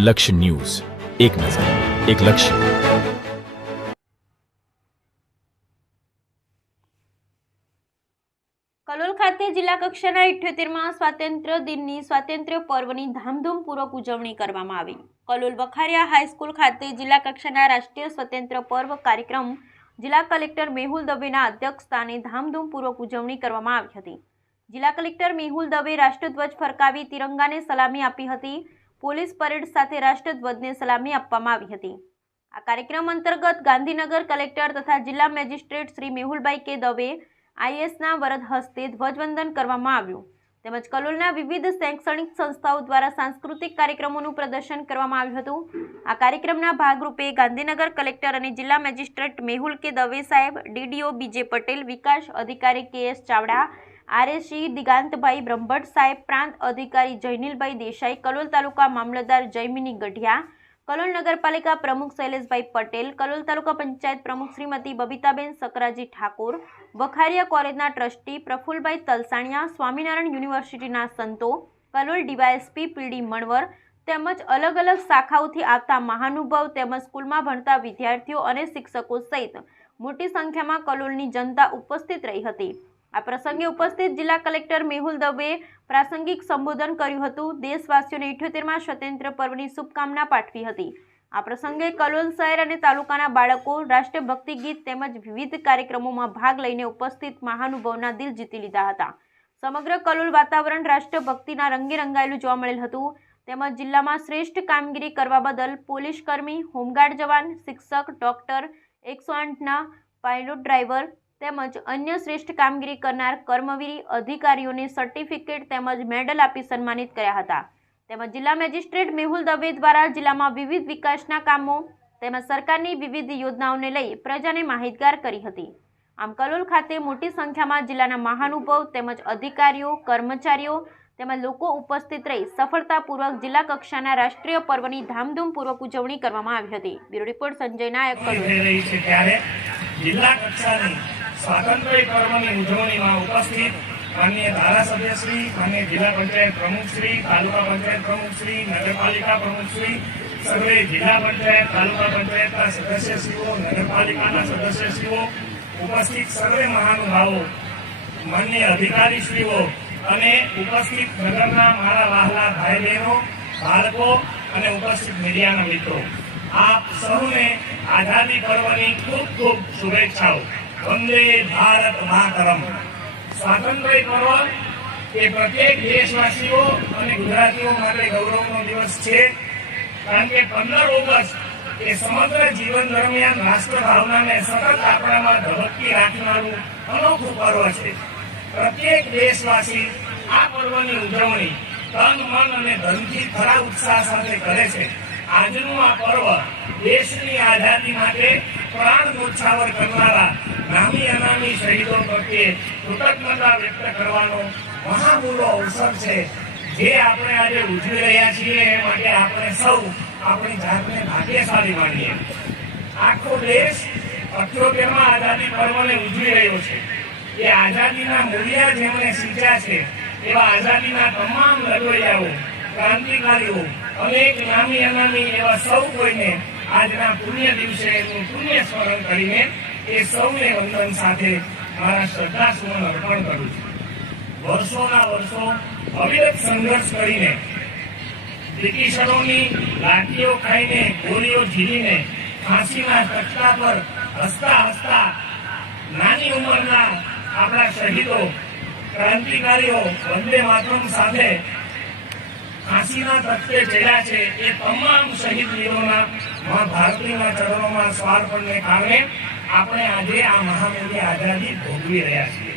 લક્ષ્ય ન્યૂઝ. એક નજર, એક લક્ષ્ય. કલોલ ખાતે જિલ્લા કક્ષાના ઇઠ્યોતેરમાં સ્વાતંત્ર્ય દિનની સ્વાતંત્ર્ય પર્વની ધામધૂમપૂર્વક ઉજવણી કરવામાં આવી. કલોલ બખારિયા હાઈસ્કૂલ ખાતે જિલ્લા કક્ષાના રાષ્ટ્રીય સ્વતંત્ર પર્વ કાર્યક્રમ જિલ્લા કલેક્ટર મેહુલ દવેના અધ્યક્ષસ્થાને ધામધૂમપૂર્વક ઉજવણી કરવામાં આવી હતી. જિલ્લા કલેક્ટર મેહુલ દવે રાષ્ટ્રધ્વજ ફરકાવી તિરંગાને સલામી આપી હતી. પોલીસ પરેડ સાથે રાષ્ટ્રધ્વજને સલામી આપવામાં આવી હતી. આ કાર્યક્રમ અંતર્ગત ગાંધીનગર કલેક્ટર તથા જિલ્લા મેજિસ્ટ્રેટ શ્રી મેહુલભાઈ કે દવે આઈએસના વરદ હસ્તે ધ્વજવંદન કરવામાં આવ્યું. તેમજ કલોલના વિવિધ શૈક્ષણિક સંસ્થાઓ દ્વારા સાંસ્કૃતિક કાર્યક્રમોનું પ્રદર્શન કરવામાં આવ્યું હતું. આ કાર્યક્રમના ભાગરૂપે ગાંધીનગર કલેક્ટર અને જિલ્લા મેજિસ્ટ્રેટ મેહુલ કે દવે સાહેબ ડીડીઓ બીજે પટેલ, વિકાસ અધિકારી K S Chavda RAC Digantbhai Brahmbhatt સાહેબ, પ્રાંત અધિકારી જયનીલભાઈ દેસાઈ, કલોલ તાલુકા મામલતદાર જયમિની ગઢિયા, કલોલ નગરપાલિકા પ્રમુખ શૈલેષભાઈ પટેલ, કલોલ તાલુકા પંચાયત પ્રમુખ શ્રીમતી બબીતાબેન સકરાજી ઠાકોર, વખારિયા કોલેજના ટ્રસ્ટી પ્રફુલભાઈ તલસાણિયા, સ્વામિનારાયણ યુનિવર્સિટીના સંતો, કલોલ ડીવાયએસપી પીડી મણવર તેમજ અલગ અલગ શાખાઓથી આવતા મહાનુભાવ તેમજ સ્કૂલમાં ભણતા વિદ્યાર્થીઓ અને શિક્ષકો સહિત મોટી સંખ્યામાં કલોલની જનતા ઉપસ્થિત રહી હતી. આ પ્રસંગે ઉપસ્થિત જિલ્લા કલેક્ટર મેહુલ દવેએ પ્રાસંગિક સંબોધન કર્યું હતું. દેશવાસીઓને ઇઠ્યોતેરમાં સ્વતંત્ર પર્વની શુભકામના પાઠવી હતી. આ પ્રસંગે કલોલ શહેર અને તાલુકાના બાળકો રાષ્ટ્રભક્તિ ગીત તેમજ વિવિધ કાર્યક્રમોમાં ભાગ લઈને ઉપસ્થિત મહાનુભાવના દિલ જીતી લીધા હતા. સમગ્ર કલોલ વાતાવરણ રાષ્ટ્રભક્તિના રંગે રંગાયેલું જોવા મળેલ હતું. તેમજ જિલ્લામાં શ્રેષ્ઠ કામગીરી કરવા બદલ પોલીસ કર્મી, હોમગાર્ડ જવાન, શિક્ષક, ડોક્ટર, એકસો આઠના પાયલોટ ડ્રાઈવર તેમજ અન્ય શ્રેષ્ઠ કામગીરી કરનાર કર્મવીરી અધિકારીઓને સર્ટિફિકેટ તેમજ મેડલ આપી સન્માનિત કર્યા હતા. તેમજ જિલ્લા મેજિસ્ટ્રેટ મેહુલ દવે દ્વારા જિલ્લામાં વિવિધ વિકાસના કામો તેમજ સરકારની વિવિધ યોજનાઓને લઈ પ્રજાને માહિતગાર કરી હતી. આમ કલોલ ખાતે મોટી સંખ્યામાં જિલ્લાના મહાનુભાવ તેમજ અધિકારીઓ, કર્મચારીઓ તેમજ લોકો ઉપસ્થિત રહી સફળતાપૂર્વક જિલ્લા કક્ષાના રાષ્ટ્રીય પર્વની ધામધૂમપૂર્વક ઉજવણી કરવામાં આવી હતી. Bureau report Sanjay Nayak, Kalol. જિલ્લા કક્ષાની સ્વાતંત્ર્ય પર્વની ઉજવણીમાં ઉપસ્થિત માન્ય ધારાસભ્યશ્રી માન્ય જિલ્લા પંચાયત પ્રમુખશ્રી તાલુકા પંચાયત પ્રમુખશ્રી નગરપાલિકા પ્રમુખશ્રી સર્વે જિલ્લા પંચાયત, તાલુકા પંચાયતના સદસ્યશ્રીઓ, નગરપાલિકાના સદસ્યશ્રીઓ, ઉપસ્થિત સર્વે મહાનુભાવો, માન્ય અધિકારીશ્રીઓ અને ઉપસ્થિત નગરના મારા વહાલા ભાઈ બહેનો બાળકો અને ઉપસ્થિત મીડિયાના મિત્રો. આપ સૌને આઝાદી પર્વની ખૂબ ખૂબ શુભેચ્છાઓ. વંદે ભારત માતરમ. સ્વાતંત્ર્ય પર્વ એ પ્રત્યેક દેશવાસીઓ અને ગુજરાતીઓ માટે ગૌરવનો દિવસ છે. કારણ કે પંદર ઓગસ્ટ એ સમગ્ર જીવન દરમિયાન રાષ્ટ્ર ભાવનાને સતત આપણામાં ધબકતી રાખનારું અનોખું પર્વ છે. પ્રત્યેક દેશવાસી આ પર્વની ઉજવણી તન, મન અને ધનથી ખરા ઉત્સાહ સાથે કરે છે. આજનું આ પર્વ દેશની આઝાદી માટે પ્રાણ ન્યોછાવર કરનારા નામી અનામી શહીદો પ્રત્યે કૃતજ્ઞતા વ્યક્ત કરવાનો મહામૂલો અવસર છે. જે આપણે આજે ઉજવી રહ્યા છીએ એ માટે આપણે સૌ આપણી જાતને ભાગ્યશાળી માનીએ. આખો દેશ અઠ્યોતેરમાં આઝાદી પર્વને ઉજવી રહ્યો છે. એ આઝાદીના મૂલ્ય જેમણે શીખ્યા છે, એવા આઝાદીના તમામ લડવૈયાઓ ક્રાંતિકારીઓ, અનેક નામી અનામી એવા સૌ કોઈને આજના પુણ્ય દિવસે એનું પુણ્ય સ્મરણ કરીને એ સૌને વંદન સાથે મારા શ્રદ્ધા સુમન અર્પણ કરું છું. વર્ષોના વર્ષો અવિરત સંઘર્ષ કરીને, બ્રિટિશરોની લાઠીઓ ખાઈને, ગોળીઓ ઝીલીને, ફાંસીના તખતા પર હસતા હસતા નાની ઉંમરના આપણા શહીદો, ક્રાંતિકારીઓ વંદે માતરમ સાથે ફાંસીના તખતે ચડ્યા છે એ તમામ શહીદ વીરોના મા ભારતીના ચરણોમાં સ્વાર્પણને કારણે આપણે આજે આ મહામૂલ્ય આઝાદી ભોગવી રહ્યા છીએ.